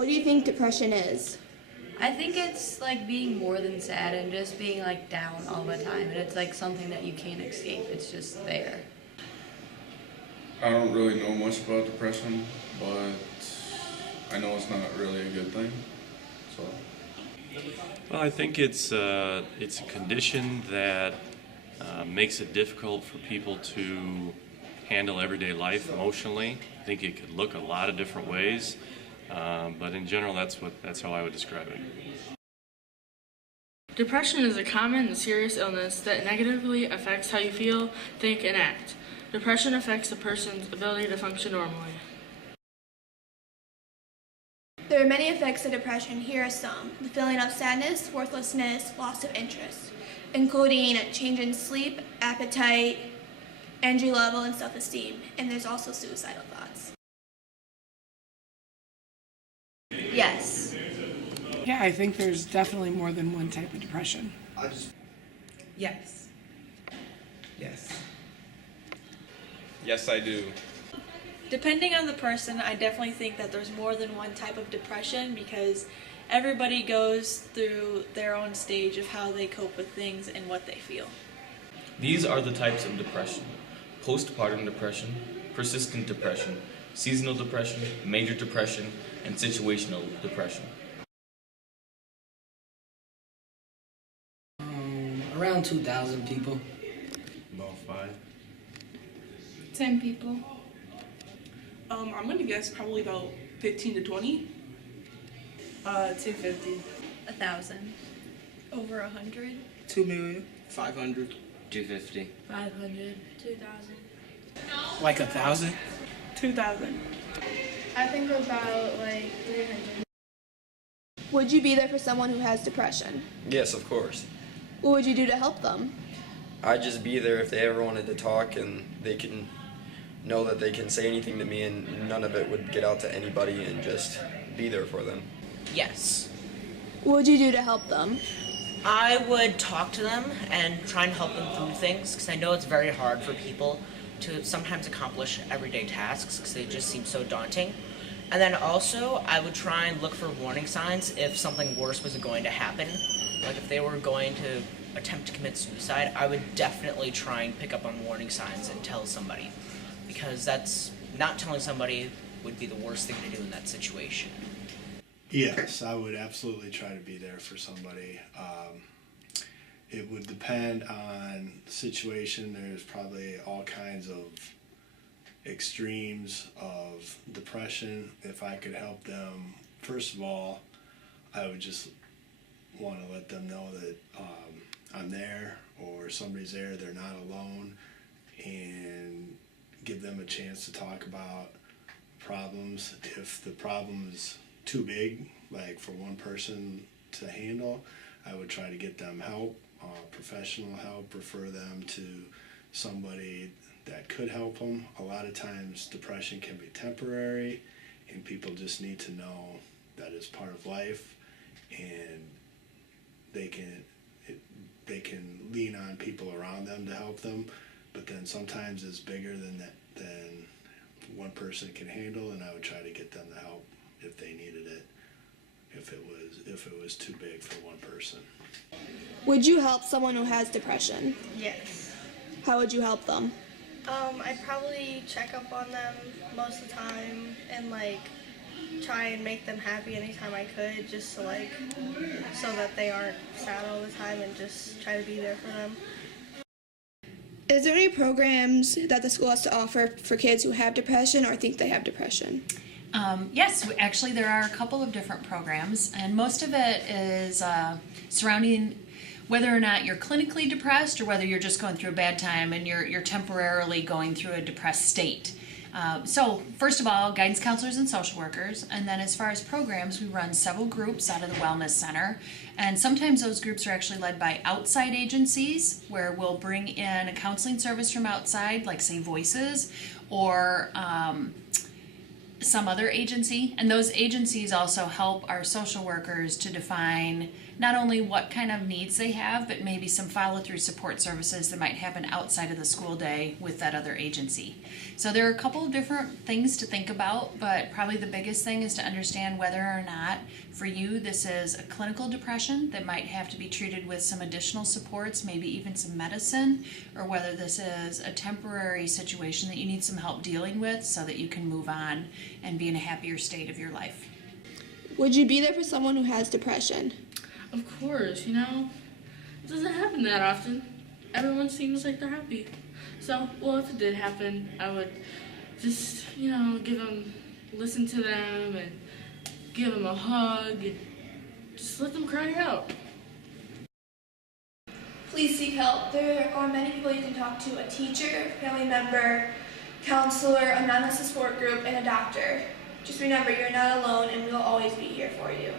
What do you think depression is? I think it's like being more than sad and just being like down all the time, and it's like something that you can't escape. It's just there. I don't really know much about depression, but I know it's not really a good thing. So. Well, I think it's a condition that makes it difficult for people to handle everyday life emotionally. I think it could look a lot of different ways, but in general, that's how I would describe it. Depression is a common and serious illness that negatively affects how you feel, think, and act. Depression affects a person's ability to function normally. There are many effects of depression. Here are some: the feeling of sadness, worthlessness, loss of interest, including change in sleep, appetite, energy level, and self-esteem. And there's also suicidal thoughts. Yes. Yeah, I think there's definitely more than one type of depression. Yes. Yes. Yes, I do. Depending on the person, I definitely think that there's more than one type of depression because everybody goes through their own stage of how they cope with things and what they feel. These are the types of depression: postpartum depression, persistent depression, seasonal depression, major depression, and situational depression. Around 2,000 people. About 5. 10 people. I'm gonna guess probably about 15 to 20. 250. 1,000. Over 100. 2 million. 500. 250. 500. 2,000. Like 1,000? 2,000. I think about like 300. Would you be there for someone who has depression? Yes, of course. What would you do to help them? I'd just be there if they ever wanted to talk, and they can know that they can say anything to me and none of it would get out to anybody, and just be there for them. Yes. What would you do to help them? I would talk to them and try and help them through things because I know it's very hard for people to sometimes accomplish everyday tasks because they just seem so daunting. And then also, I would try and look for warning signs if something worse was going to happen. Like if they were going to attempt to commit suicide, I would definitely try and pick up on warning signs and tell somebody. Because that's not telling somebody would be the worst thing to do in that situation. Yes, I would absolutely try to be there for somebody. It would depend on the situation. There's probably all kinds of extremes of depression. If I could help them, first of all, I would just want to let them know that I'm there, or somebody's there, they're not alone, and give them a chance to talk about problems. If the problem is too big, like for one person to handle, I would try to get them help, professional help, refer them to somebody that could help them. A lot of times depression can be temporary, and people just need to know that it's part of life, and they can lean on people around them to help them. But then sometimes it's bigger than one person can handle, and I would try to get them the help if they needed it, if it was too big for one person. Would you help someone who has depression? Yes. How would you help them? I'd probably check up on them most of the time and try and make them happy anytime I could, just so that they aren't sad all the time, and just try to be there for them. Is there any programs that the school has to offer for kids who have depression or think they have depression? Yes, actually there are a couple of different programs, and most of it is surrounding whether or not you're clinically depressed or whether you're just going through a bad time and you're temporarily going through a depressed state. So first of all, guidance counselors and social workers, and then as far as programs, we run several groups out of the Wellness Center, and sometimes those groups are actually led by outside agencies where we'll bring in a counseling service from outside, like say Voices, or some other agency, and those agencies also help our social workers to define not only what kind of needs they have, but maybe some follow-through support services that might happen outside of the school day with that other agency. So there are a couple of different things to think about, but probably the biggest thing is to understand whether or not for you this is a clinical depression that might have to be treated with some additional supports, maybe even some medicine, or whether this is a temporary situation that you need some help dealing with so that you can move on and be in a happier state of your life. Would you be there for someone who has depression? Of course, you know, it doesn't happen that often. Everyone seems like they're happy. So, well, if it did happen, I would just, you know, listen to them and give them a hug and just let them cry out. Please seek help. There are many people you can talk to: a teacher, family member, counselor, a non-support group, and a doctor. Just remember, you're not alone and we'll always be here for you.